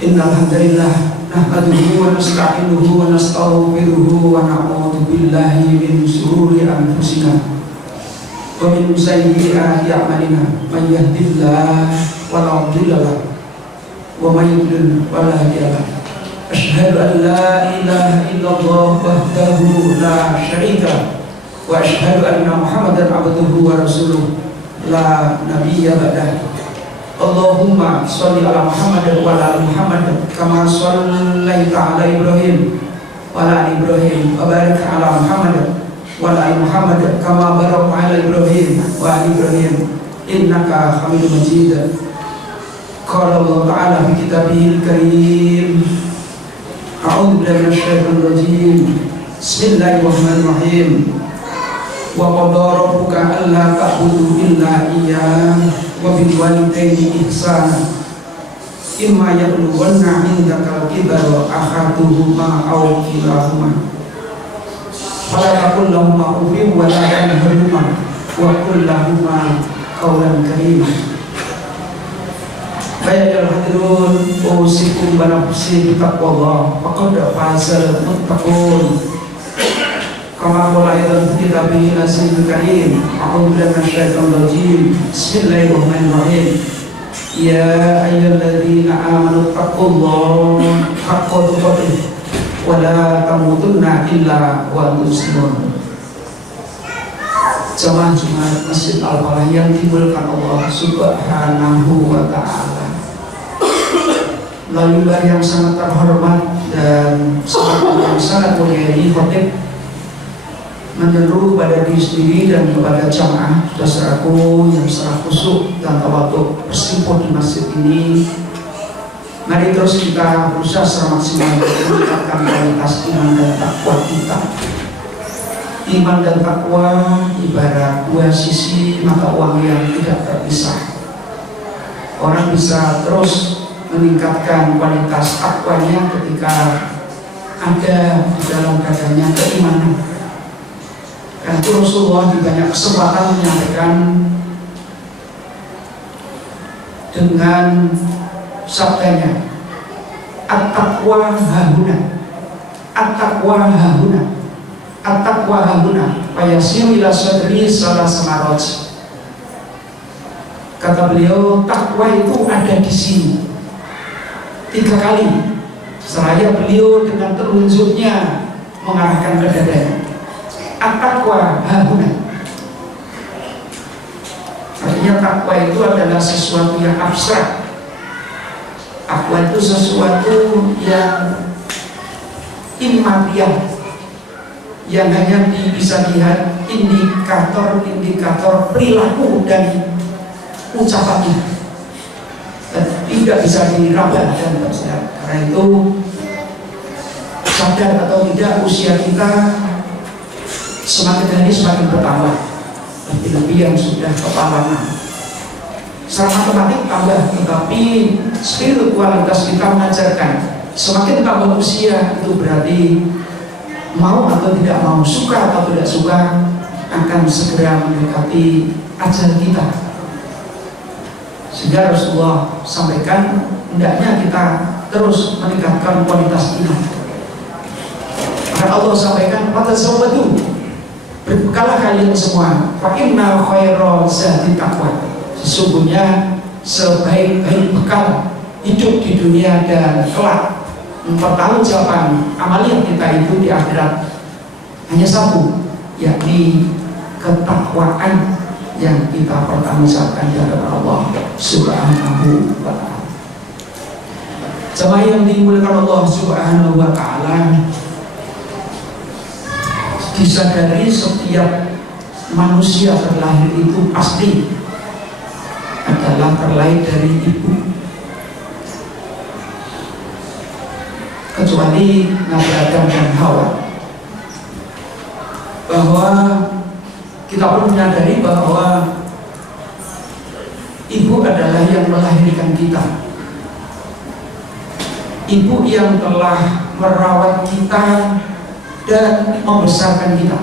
Innal hamdalillah nahmaduhu wa nasta'inuhu wa nastaghfiruhu wa na'udzu billahi min shururi anfusina wa min sayyi'ati a'malina. May yahdihillahu fala mudilla lahu wa may yudlil fala hadiya lahu. Asyhadu an la ilaha illallah wahdahu la syarika lahu wa asyhadu anna Muhammadan abduhu wa rasuluh la nabiyya ba'dahu. Allahumma sholli ala Muhammad wa ala ali Muhammad kama shallaita ala Ibrahim wa ala ali Ibrahim wa barik ala Muhammad wa ala ali Muhammad kama barakta ala Ibrahim wa ali Ibrahim innaka Hamidum Majid. Qala Allah ta'ala fi kitabihil karim. A'udzu billahi minasyaitonir rajim. Bismillahirrahmanirrahim. Wa qadara rabbuka alla ta'budu illa iyyahu wa bil walidayni ihsana imma yablughanna 'indaka al-kibara ahaduhuma aw kilahuma fala taqul lahumā uffin wa la tanharhumā wa qul lahumā qawlan karīmā. Baiklah hadirin, usikum wa nafsi bi taqwallah faqad fazal muttaqun. Kama qala ayatan kitabih nasil karim. A'udzu billahi minasyaitonir rajim. Bismillahirrahmanirrahim. Ya ayyuhalladzina amanu taqullaha haqqa tuqatih wa la tamutunna illa wa antum muslimun. Jamaah Jumat Masjid Al-Falah yang dimuliakan Allah Subhanahu wa ta'ala. Lalu yang sangat terhormat dan sangat mulia ini khotib menyeru pada diri sendiri dan kepada jamaah saudaraku yang secara khusyuk dan tawadhu bersimpul di masjid ini. Mari terus kita berusaha secara maksimal meningkatkan kualitas iman dan takwa kita. Iman dan takwa ibarat dua sisi mata uang yang tidak terpisah. Orang bisa terus meningkatkan kualitas takwanya ketika ada di dalam dadanya keimanan. Dan Rasulullah di banyak kesempatan menyampaikan dengan sabdanya, at-taqwa hahuna, at-taqwa hahuna, at-taqwa hahuna, fayasiru ila sadri salah samarot. Kata beliau, takwa itu ada di sini 3 kali. Seraya beliau dengan telunjuknya mengarahkan ke dadanya. At-taqwa hahuna. Artinya takwa itu adalah sesuatu yang abstrak. Takwa itu sesuatu yang immaterial, yang hanya bisa dilihat indikator perilaku dan ucapannya, dan tidak bisa diraba dan bersedia. Karena itu sadar atau tidak usia kita semakin hari semakin bertambah, lebih-lebih yang sudah kepala 6. Secara matematik tambah, tetapi spiritualitas kita mengajarkan semakin tambah usia itu berarti mau atau tidak mau, suka atau tidak suka, akan segera mendekati ajal kita. Sehingga Rasulullah sampaikan hendaknya kita terus meningkatkan kualitas iman. Maka Allah sampaikan pada zawadu, berbekalah kalian semua, fa inna khairal zadi taqwa. Sesungguhnya sebaik-baik bekal hidup di dunia dan kelak mempertanggungjawabkan amalan kita itu di akhirat hanya satu, yakni ketakwaan yang kita pertanggungjawabkan di hadapan Allah Subhanahu wa ta'ala. Jemaah yang dimuliakan Allah Subhanahu wa ta'ala, disadari setiap manusia terlahir itu pasti adalah terlahir dari ibu, kecuali Nabi Adam dan Hawa. Bahwa kita perlu menyadari bahwa ibu adalah yang melahirkan kita, ibu yang telah merawat kita dan membesarkan kita.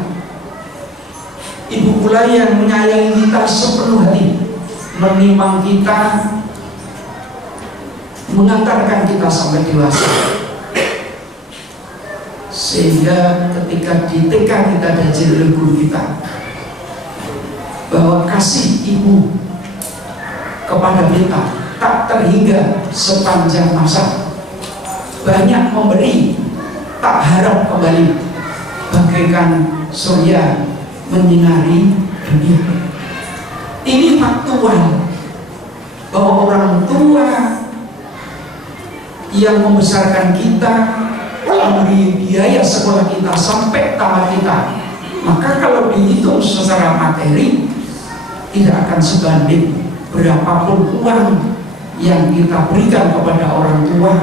Ibu pula yang menyayangi kita sepenuh hati, menimang kita, mengantarkan kita sampai dewasa. Sehingga ketika di TK kita diajari oleh guru kita bahwa kasih ibu kepada kita tak terhingga sepanjang masa, banyak memberi tak harap kembali, bagaikan surya menyinari dunia. Ini faktual bahwa orang tua yang membesarkan kita, memberi biaya sekolah kita sampai tamat kita, maka kalau dihitung secara materi tidak akan sebanding berapapun uang yang kita berikan kepada orang tua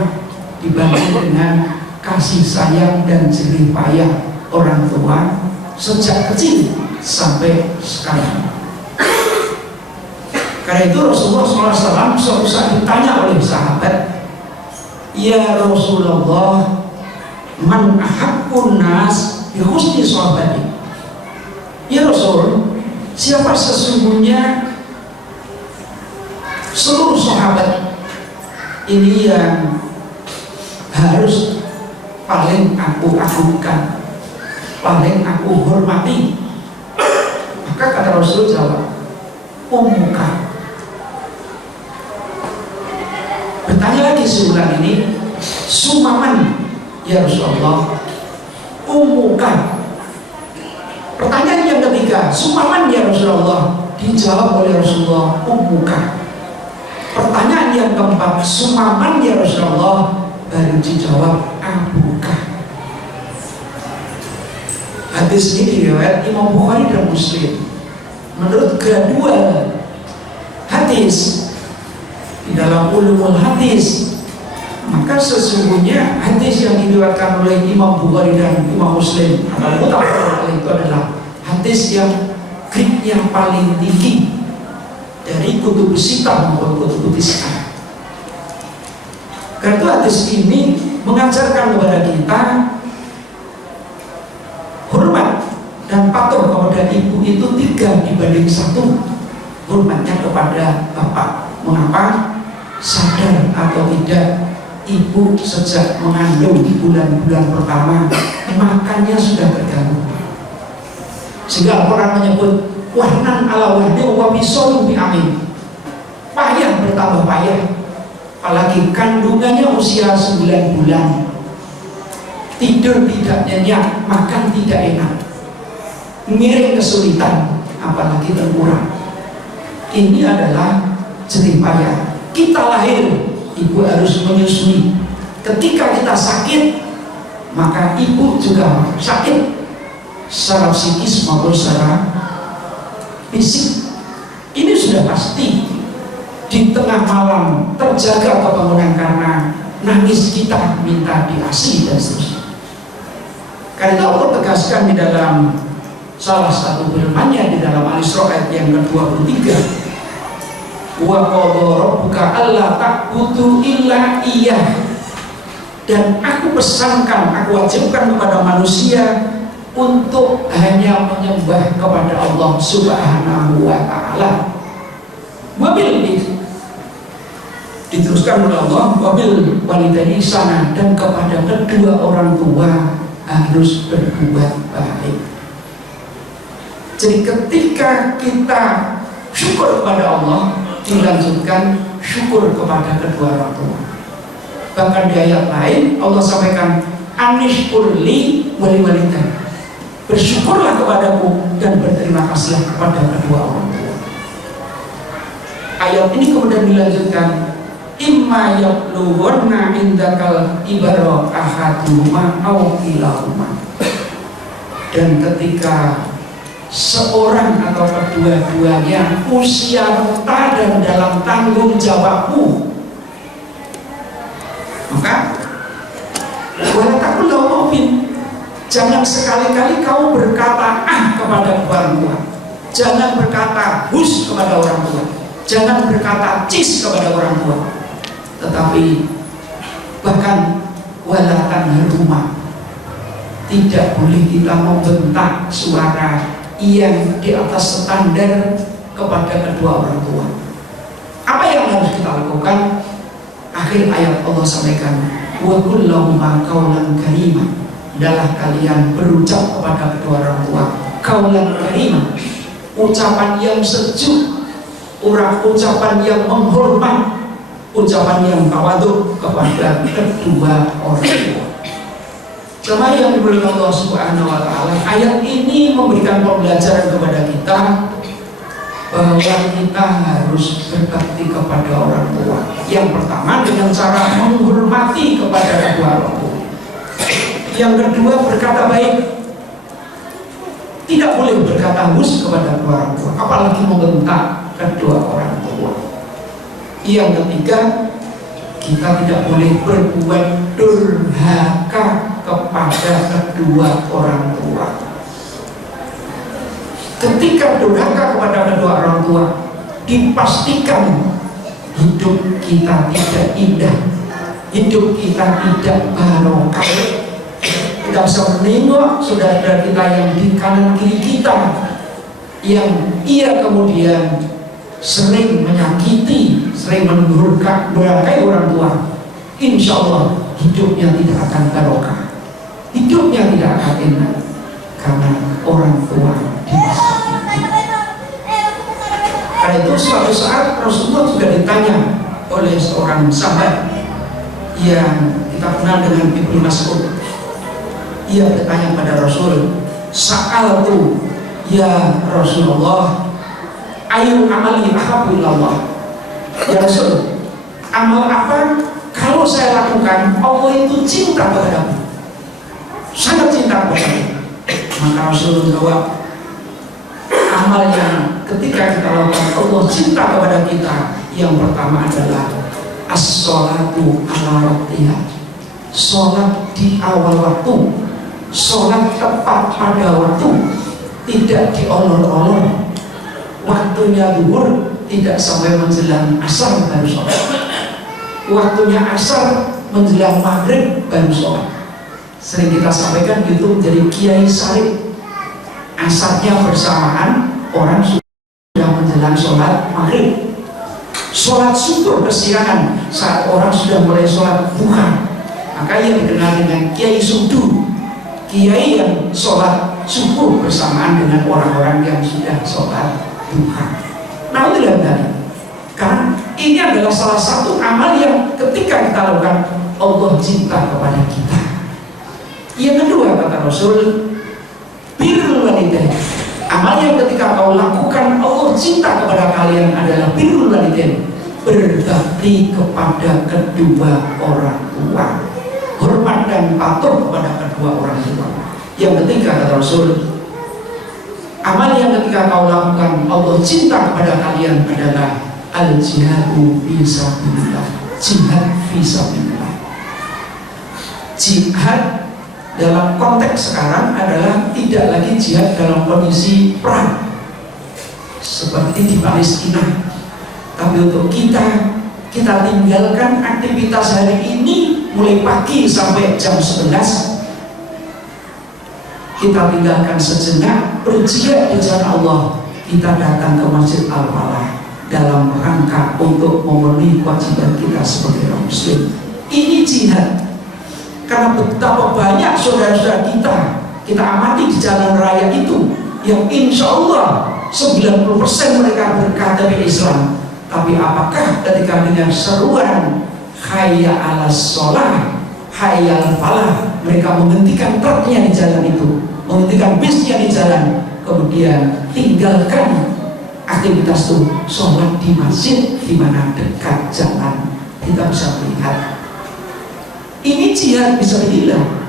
dibanding dengan kasih sayang dan jerih payah orang tua sejak kecil sampai sekarang. Karena itu Rasulullah SAW suatu saat ditanya oleh sahabat, "Ya Rasulullah, man ahabbun nas bi husni sahabati?" Ya Rasul, siapa sesungguhnya seluruh sahabat ini yang harus paling aku agungkan, paling aku hormati? Maka kata Rasul jawab, ummuka. Bertanya lagi sebulan ini, sumaman ya Rasulullah, ummuka. Pertanyaan yang ketiga, sumaman ya Rasulullah, dijawab oleh Rasulullah, ummuka. Pertanyaan yang keempat, sumaman ya Rasulullah, baru dijawab abuka. Hadis ini diriwayat Imam Bukhari dan Muslim. Menurut gradual hadis di dalam ulumul hadis, maka sesungguhnya hadis yang diriwayatkan oleh Imam Bukhari dan Imam Muslim itu adalah hadis yang grade yang paling tinggi dari kutub sitah maupun kutub tis'ah. Karena itu hadis ini mengajarkan kepada kita hormat dan patuh kepada ibu itu 3 dibanding 1. Hormatnya kepada bapak. Mengapa? Sadar atau tidak, ibu sejak mengandung bulan-bulan pertama makannya sudah terganggu, sehingga orang menyebut wahnan ala wahni wa bisolum bi amin, payah bertambah payah. Apalagi kandungannya usia 9 bulan, tidur tidak nyenyak, makan tidak enak, miring kesulitan, apalagi tengkurap. Ini adalah jerih payah. Kita lahir, ibu harus menyusui. Ketika kita sakit, maka ibu juga sakit secara psikis maupun secara fisik. Ini sudah pasti. Di tengah malam terjaga kebangunan karena nangis kita minta diasi dan seterusnya. Karena itu Allah tegaskan di dalam salah satu firman-Nya di dalam Al-Isra ayat yang ke-23, wa qadha rabbuka alla ta'budu illa iyyah, dan aku pesankan, aku wajibkan kepada manusia untuk hanya menyembah kepada Allah Subhanahu wa ta'ala. Wabil, diteruskan oleh Allah, wabil walidaini ihsana, dan kepada kedua orang tua harus berbuat baik. Jadi ketika kita syukur kepada Allah, dilanjutkan syukur kepada kedua orang tua. Bahkan di ayat lain Allah sampaikan, anishkurli wali walidaini, bersyukurlah kepadaku dan berterima kasihlah kepada kedua orang tua. Ayat ini kemudian dilanjutkan, imma yablughanna indakal ibara ahaduhuma aw kilahuma, dan ketika seorang atau kedua-duanya usia renta dan dalam tanggung jawabmu, maka wala taqul lahum, jangan sekali-kali kau berkata kepada orang tua, jangan berkata hus kepada orang tua, jangan berkata cis kepada orang tua, tetapi bahkan wala tanharhuma, tidak boleh kita membentak suara yang di atas standar kepada kedua orang tua. Apa yang harus kita lakukan? akhir ayat Allah sampaikan, wa qul lahuma qaulan karima, adalah kalian berucap kepada kedua orang tua qaulan karima, ucapan yang sejuk, ucapan yang menghormat, ucapan yang tawadhu kepada kedua orang tua. Jemaah yang dimuliakan Allah Subhanahu wa taala, ayat ini memberikan pembelajaran kepada kita bahwa kita harus berbakti kepada orang tua. Yang pertama dengan cara menghormati kepada kedua orang tua. Yang kedua berkata baik. Tidak boleh berkata hus kepada kedua orang tua, apalagi membentak kedua orang tua. Yang ketiga, kita tidak boleh berbuat durhaka kepada kedua orang tua. Ketika durhaka kepada kedua orang tua, dipastikan hidup kita tidak indah, hidup kita tidak barokah. Kita bisa menengok saudara-saudara kita yang di kanan kiri kita, yang ia kemudian sering menyakiti, sering mendurhakai orang tua. Insya Allah hidupnya tidak akan barokah, hidupnya tidak akan enak, karena orang tua disakiti. Karena itu suatu saat Rasulullah juga ditanya oleh seorang sahabat yang kita kenal dengan Ibnu Mas'ud. Ia bertanya pada Rasul, "Sa'altu ya Rasulullah, ayu amali ahabbu ilallah." Ya Rasul, amal apa kalau saya lakukan Allah itu cinta kepadamu, sangat cinta kepadamu? Maka Rasul menjawab, amal yang ketika kita lakukan Allah cinta kepada kita, yang pertama adalah as-sholatu ala waqtiha, sholat di awal waktu, sholat tepat pada waktu, tidak diolor-olor. Waktunya zuhur tidak sampai menjelang asar baru sholat, waktunya asar menjelang maghrib baru sholat. Sering kita sampaikan gitu, menjadi kiai syarif, asarnya bersamaan, orang sudah menjelang sholat maghrib. Sholat subuh kesiangan saat orang sudah mulai sholat duha, maka yang dikenal dengan kiai subuh, kiai yang sholat subuh bersamaan dengan orang-orang yang sudah sholat duha. Nah, tidak benar, karena ini adalah salah satu amal yang ketika kita lakukan Allah cinta kepada kita. Yang kedua kata Rasul, birrul walidain. Amal yang ketika kau lakukan Allah cinta kepada kalian adalah birrul walidain, berbakti kepada kedua orang tua, hormat dan patuh kepada kedua orang tua. Yang ketiga kata Rasul, amal yang ketika kau lakukan Allah cinta kepada kalian adalah al-jihadu fisabilillah, jihad fisabilillah. Jihad dalam konteks sekarang adalah tidak lagi jihad dalam kondisi perang seperti di Palestina, tapi untuk kita tinggalkan aktivitas hari ini mulai pagi sampai jam 11, kita tinggalkan sejenak, berjihad di jalan Allah. Kita datang ke Masjid Al-Falah dalam rangka untuk memenuhi kewajiban kita sebagai orang muslim. Ini jihad. Karena betapa banyak saudara-saudara kita amati di jalan raya itu, yang insya Allah 90% mereka berKTP Islam, tapi apakah ketika dengan seruan hayya 'alas sholah, hayya 'alal falah, mereka menghentikan truknya di jalan itu, menghentikan bisnya di jalan, kemudian tinggalkan aktivitas itu, sholat di masjid di mana dekat jalan, kita bisa melihat ini jihad bisa hilang.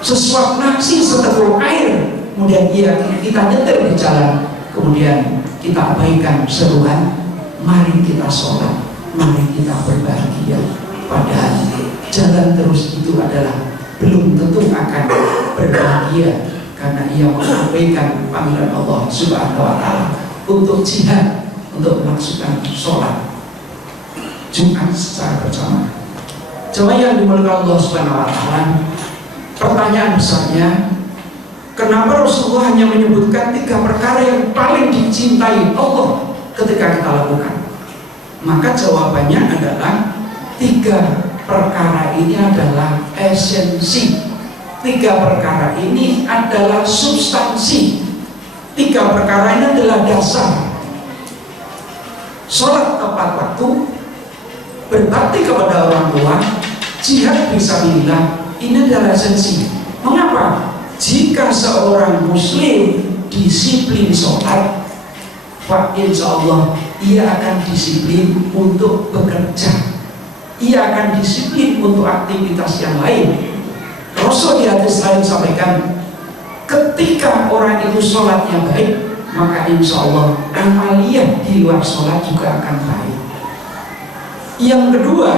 Sesuap nasi seteguk air, kemudian kita nyetir di jalan, kemudian kita abaikan seruan, mari kita sholat, mari kita berbahagia. Padahal jalan terus itu adalah belum tentu akan berbahagia, karena ia mengabaikan panggilan Allah Subhanahu wa taala untuk jihad, untuk melaksanakan sholat Jumat secara berjamaah. Jemaah yang dimuliakan Allah Subhanahu wa taala, pertanyaan besarnya, kenapa Rasulullah hanya menyebutkan 3 perkara yang paling dicintai Allah ketika kita lakukan? Maka jawabannya adalah 3 perkara ini adalah esensi. 3 perkara ini adalah substansi. 3 perkara ini adalah dasar. Sholat tepat waktu, berbakti kepada orang tua, jihad fisabilillah, ini adalah esensi. Mengapa? Jika seorang muslim disiplin sholat, Pak, insya Allah ia akan disiplin untuk bekerja, ia akan disiplin untuk aktivitas yang lain. Rasul di hadis lain sampaikan, ketika orang itu sholatnya baik, maka insya Allah amaliyah di luar sholat juga akan baik. Yang kedua,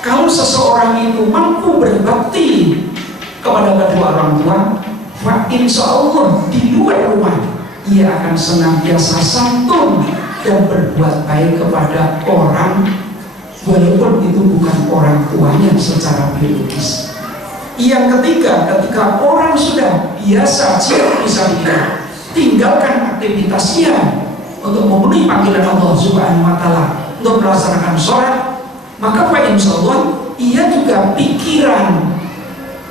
kalau seseorang itu mampu berbakti kepada kedua orang tua, maka insya Allah di luar rumah ia akan senantiasa santun dan berbuat baik kepada orang, walaupun itu bukan orang tuanya secara biologis. Yang ketiga, ketika orang sudah biasa jihad fisabilillah, tinggalkan aktivitasnya untuk memenuhi panggilan Allah Subhanahu wa Ta'ala untuk melaksanakan sholat, maka Pak, insya Allah ia juga pikiran,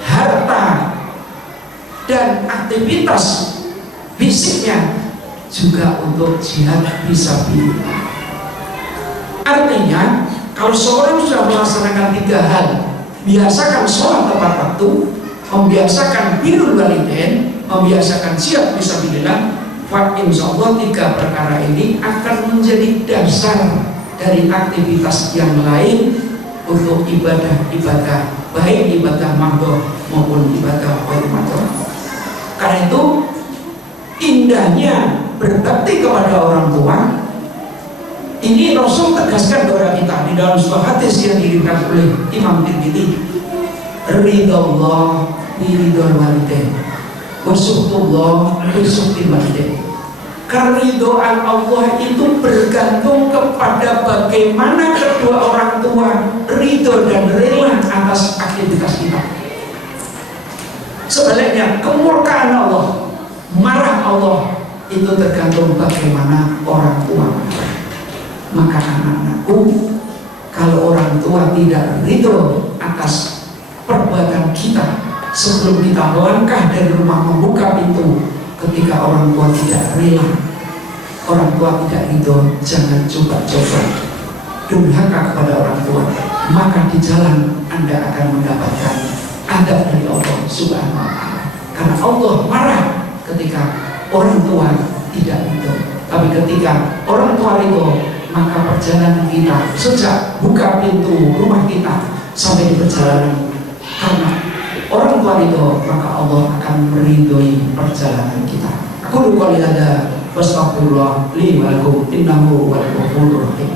harta, dan aktivitas fisiknya juga untuk jihad fisabilillah. Artinya, kalau seorang sudah melaksanakan 3 hal, biasakan sholat tepat waktu, membiasakan birrul walidain, membiasakan jihad fisabilillah, maka insya Allah 3 perkara ini akan menjadi dasar dari aktivitas yang lain untuk ibadah-ibadah, baik ibadah mandor maupun ibadah wajib. Karena itu indahnya berbakti kepada orang tua. Ini Rasul tegaskan kepada kita di dalam sebuah hadis yang diriwayatkan oleh Imam Tirmidzi, ridallah biridul walidain wa suhtullah bi suhtil walidain. Keridhaan Allah itu bergantung kepada bagaimana kedua orang tua ridho dan rela atas aktivitas kita. Sebaliknya, kemurkaan Allah, marah Allah, itu tergantung bagaimana orang tua. Maka anak-anakku, kalau orang tua tidak ridho atas perbuatan kita, sebelum kita melangkah dari rumah membuka pintu, ketika orang tua tidak rela, orang tua tidak ridho, jangan coba-coba durhaka kepada orang tua. Maka di jalan Anda akan mendapatkan adab dari Allah Subhanahu wa Ta'ala. Karena Allah marah ketika orang tua tidak ridho. Tapi ketika orang tua ridho, maka perjalanan kita sejak buka pintu rumah kita sampai di perjalanan, karena orang tua ridho, maka Allah akan meridhoi perjalanan kita. Aku qouli hadza wastaghfirullah li wa lakum innahu huwal ghafurur rahim.